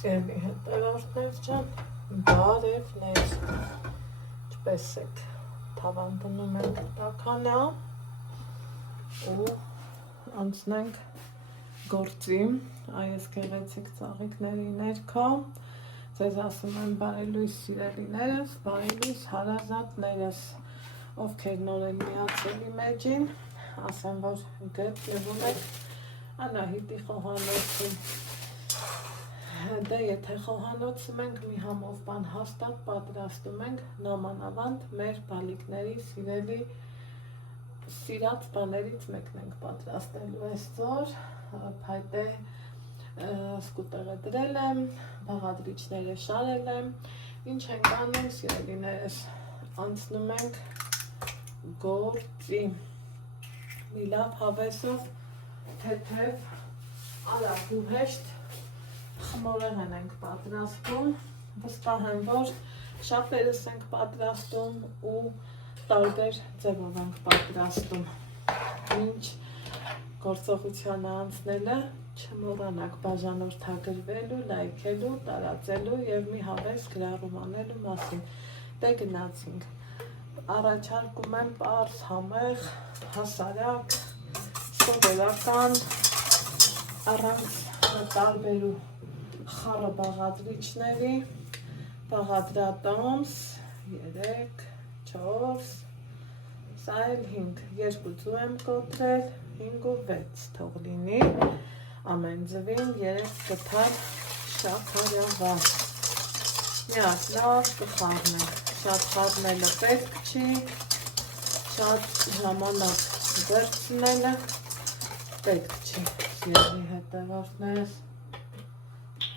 Սիրելի հետևորդներ ջան, բարևներ, ինչպես եք, թավան դնում ենք տականա ու անցնենք գործի այս գեղեցիկ ծաղիկների ներքո, ձեզ ասում եմ բարելույս սիրելիներս, բարելույս հարազատներս, ովքեր նոր են միացել իմ էջին, ասեմ, որ գտնվում եք Անահիտի խոհանոցի Դե եթե խոհանոցում ենք մի համով բան հաստատ պատրաստում ենք նամանավանդ մեր բալիկների սիրելի սիրած բաներից մեկն ենք պատրաստելու այսօր փայտե սկուտերը դրել եմ, բաղադրիչները շարել եմ, ինչ ենք անում սիրելիներս, անցնում ենք գործի, մի լավ հավեսով թեթև արագ ու հեշտ խմորեղեն ենք պատրաստում, վստահ եմ, որ շատերս ենք պատրաստում ու տարբեր ձևով ենք պատրաստում, ինչ գործողությանը անցնելը չմոռանաք բաժանորդագրվելու, լայքելու, տարածելու և մի հավես գրառում անելու մասին, դե գնացինք, առաջարկում եմ պարզ, համեղ, հասարակ, սովորական, առանց տարբերու խառը բաղադրիչների, բաղադրատոմս, 3, 4, սա էլ 5, 2 ձու եմ կոտրել, 5 ու 6 թող լինի, ամեն ձվին 3 կթալ շաքարավար, միակ լավ կխառնենք, շատ խառնելը պետք չի, շատ ժամանակ վերցնելը պետք չի, սիրելի հետևորդներս,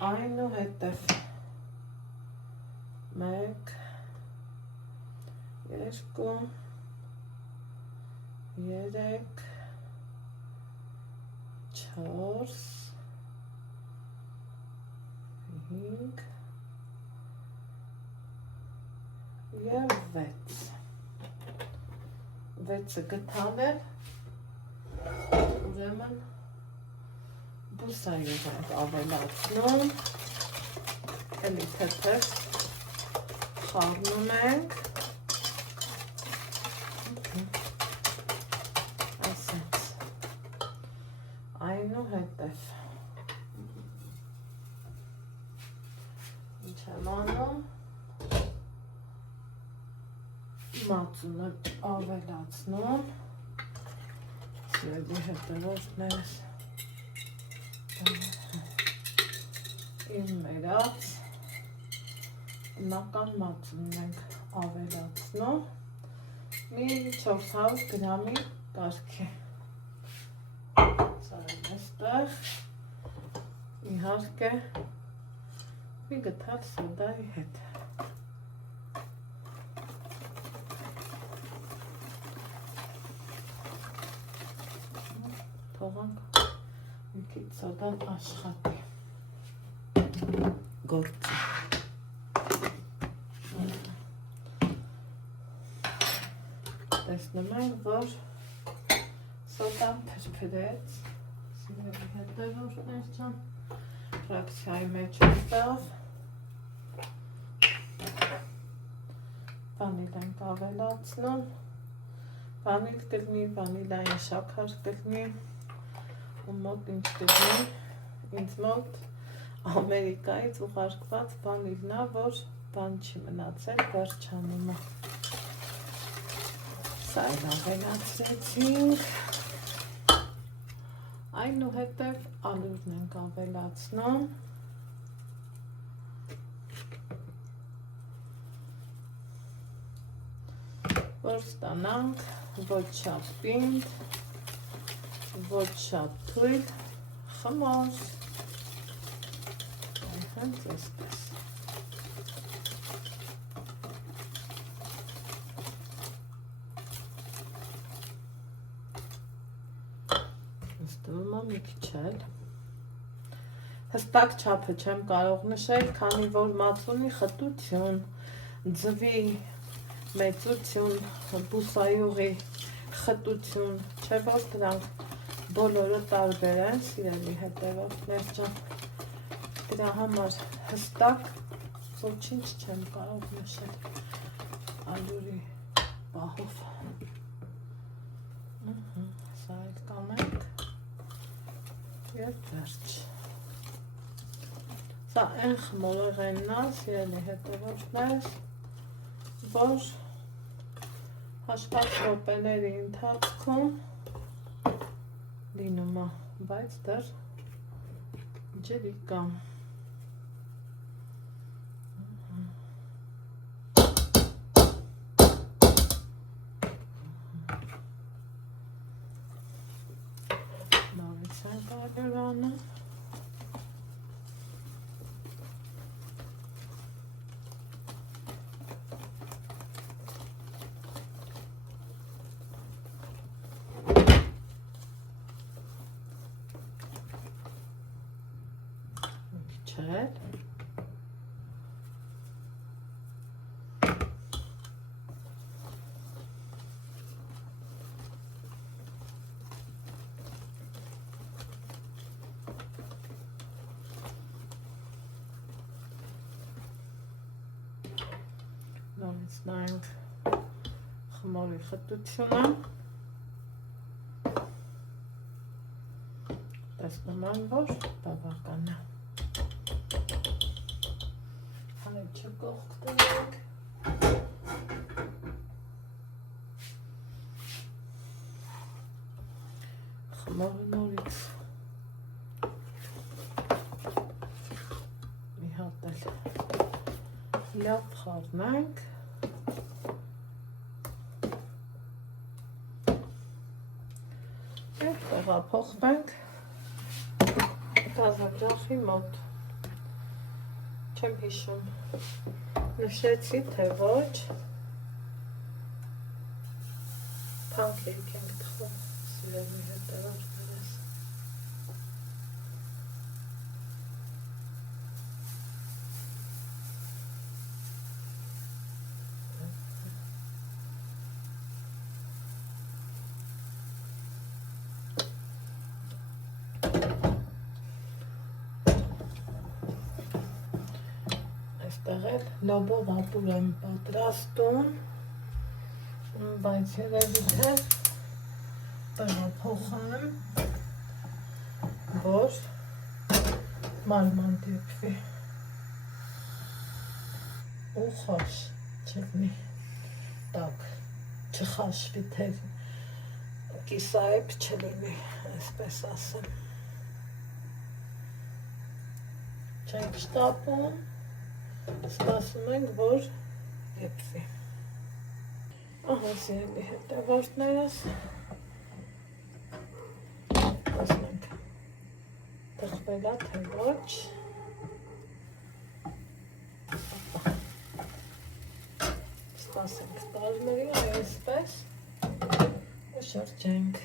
այնուհետև 1, 2, 3, 4, 5 և 6, 6-ը գտանել, ուրեմն բուսայով ենք ավելացնում, էլի թեթև խառնում ենք, այսենց, այնուհետև, ինչ եմ անում, մածուն եմ ավելացնում, սիրելի հետևորդներս, իմ մերած տնական մածունն ենք ավելացնում մի 400 գրամի կարգի սա եմ էստեղ իհարկե մի գթալ սոդայի հետ թողանք մի քիչ սոդան աշխատի գործի տեսնում ենք, որ սոդան փրփրեց սիրելի հետևորդներ ջան ֆրակցիայի մեջ ուսավ վանիլ ենք ավելացնում վանիլ կլինի, վանիլային շաքար կլինի ու մոտ ինչ կլինի ինձ մոտ Ամերիկայից ուղարկված վանիլն է, որ բան չի մնացել վերջանումը սա էլ ավելացրեցինք այնուհետև ալյուրն ենք ավելացնում որ ստանանք ոչ շատ պինդ, ոչ շատ թույլ խմոր հենց այսպես ստվում է մի քիչ էլ հստակ չափը չեմ կարող նշել, քանի որ մածունի խտություն, ձվի մեծություն, բուսայուղի խտություն, չէ որ դրանք բոլորը տարբեր են, սիրելի հետևորդներ ջան, դրա համար հստակ ոչինչ չեմ կարող նշել ալյուրի պահով։ Սա էլ կանենք և վերջ։ Սա են խմորեղենն է, սիրելի հետևորդներ, որ հաշված րոպեների ընթացքում լինում է, բայց դեռ ջրի կա։ Նորից ենք ալյուրանը։ Չել։ Նորից նայենք խմորի խտությունը։ Տեսնում եմ, որ բավական է։ Հայ չկողք տնենք։ Խմորը նորից մի հատ էլ լավ խառնենք։ Եվ տեղափոխվենք գազաջախի մոտ։ Չեմ հիշում, նշեցի, թե ոչ, փանքեյք ենք թխում, սիրելի հետևորդներս։ Այստեղ էլ լոբով ապուր եմ պատրաստում, բայց երևի թե տեղափոխեմ, որ մանման դեպվի ու խաշ չլինի, տակ չխաշվի, թե կիսայեպ չլինի, այսպես ասեմ։ Չենք շտապում, սպասում ենք, որ դեպվի։ Ահա, սիրելի հետևորդներս, տեսնենք, թխվել է, թե ոչ։ Սպասենք տարների, այսպես, ու շրջենք։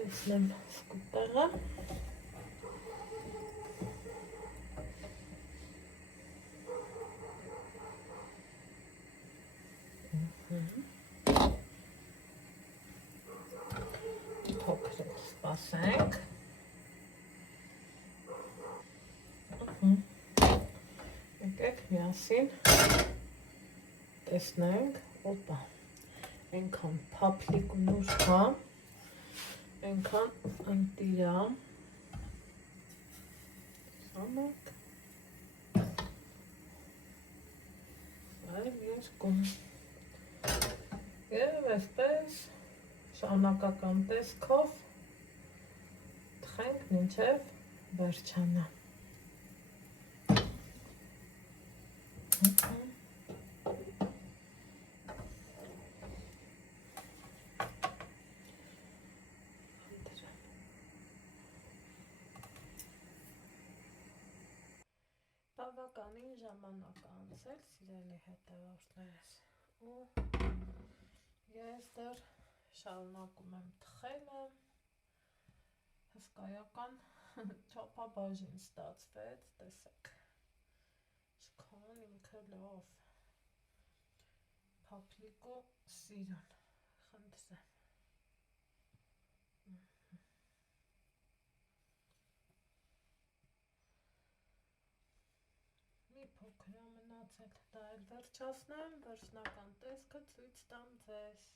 Տեսնեմ սկուտեղը։ Փոքր սպասենք։ Եկեք միասին տեսնենք, օպա, այնքան փափլիկ ու նուրբ կա, այնքան ընտիր է, սանակ, այլ երկում, և այսպես շարունակական տեսքով թխենք մինչև վերջանը։ Բավականին ժամանակ անցել, սիրելի հետևորդներս, ու ես դեռ շարունակում եմ թխելը, հսկայական չափաբաժին ստացվեց, տեսեք, ինչքան ինքը լավ, փափլիկ ու սիրուն, խնդրեմ։ Մի փոքր է մնացել, դա էլ վերջացնեմ, վերջնական տեսքը ցույց տամ ձեզ։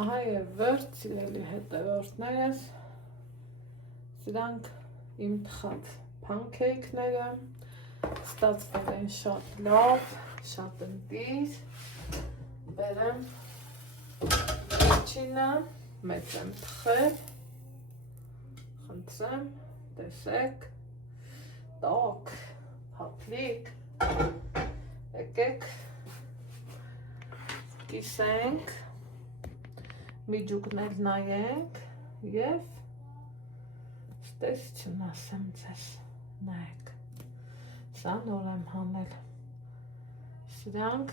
Ահա եւ վերջ, սիրելի հետևորդներս, սրանք իմ թխած փանքեյքները ստացվել են շատ լավ, շատ ընտիր, բերեմ վերջինը, մեծ եմ թխել, խնդրեմ, տեսեք, տոք, փափլիկ, եկեք, կիսենք, միջուկն էլ նայենք և ստեսություն ասեմ ձեզ, նայեք, սա նոր եմ հանել, սրանք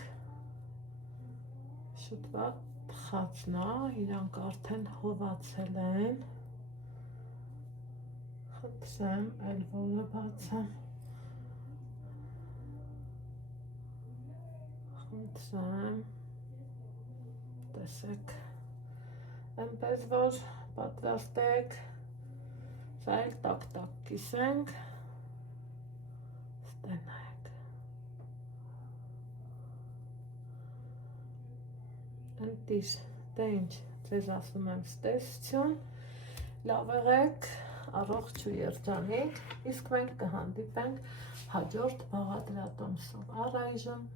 շուտվա թխածն է, իրանք արդեն հովացել են, խնդրեմ, էլ որը բացեմ, խնդրեմ, տեսեք, այնպես որ պատրաստեք, սա էլ տակ-տակ կիսենք, ստենայեք, ընտիր, դե ինչ, ձեզ ասում եմ ստեսություն, լավ եղեք, առողջ ու երջանիկ, իսկ մենք կհանդիպենք հաջորդ բաղադրատոմսով, առայժմ